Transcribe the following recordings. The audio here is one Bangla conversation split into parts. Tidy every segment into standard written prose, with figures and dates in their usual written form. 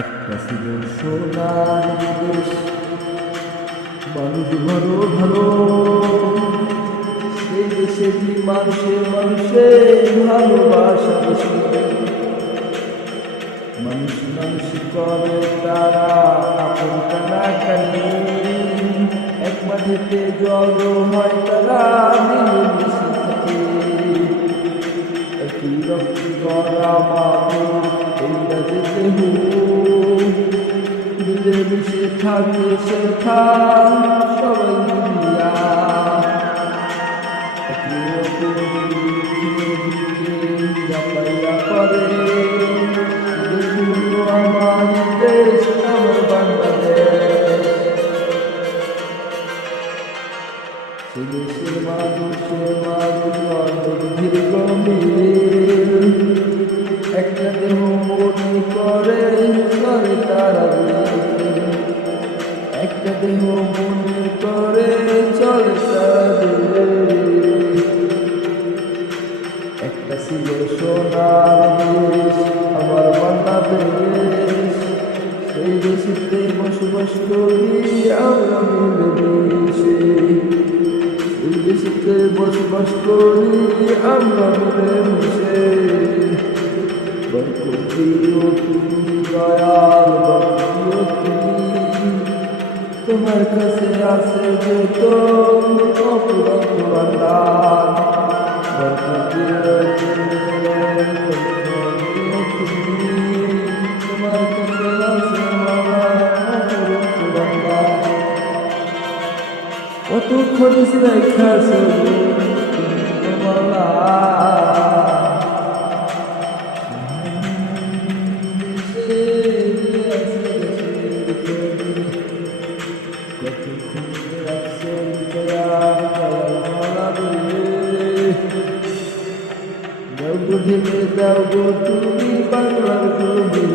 একটা ছিল সোনার দেশ, মানুষ ভালো ভালো, সেই দেশে কি মানুষের ভালোবাসা বেশি। মানুষ মানুষ করে তারা আপন কানাকানি, এক মাঠেতে জড়ো হয় তারা মিলেমিশে থাকে। একই রক্ত গড়া মানুষ এইটা যেতে মিলেমিশে থাকে সেথা সবাই মিলিয়া। একই রকম যাপাইয়া করে আমার দেশ, আমার বাংলাদেশ। সে দেশের মানুষের অনেক দীর্ঘ মিল, একটা দেহ মনে করে চলে তারা, একটা দেহ মনে করে চলে তাদের। একটা ছিল সোনার দেশ, আমার বাংলাদেশ, সেই দেশেতে বসবাস করি আমরা মিলেমিশে। সেই দেশেতে বসবাস করি আমরা মিলেমিশে। বরকতিও তুমি দয়াল, বরকতিও তুমি, তোমার কাছে আছে যে তো অপুরন্ত ভান্ডার। বরকতিও তুমি, তোমার কাছে আছে অপুরন্ত ভান্ডার। কত খোঁজ রেখাছ তোমার ঢেলে দাও গো তুমি বাংলার ভূমি,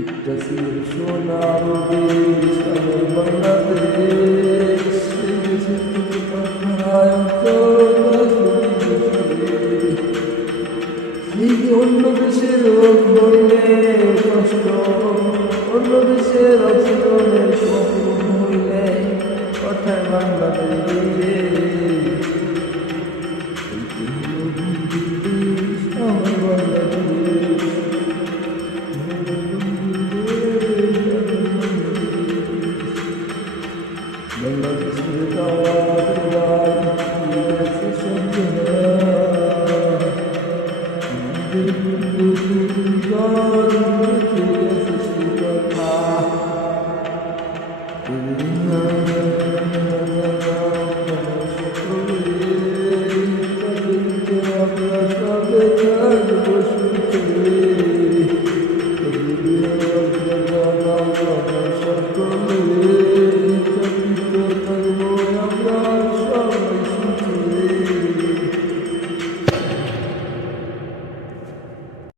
একটা ছিল সোনার দেশ, আমার বাংলাদেশ, সেই দেশে পাঠায় সেই অন্য দেশের রোগ হইলে কষ্ট, অন্য দেশের অচেতনের হইলে কথায় বাংলাদেশে। আমার বাংলাদেশ, বাংলাদেশের দাওয়াত আমাদের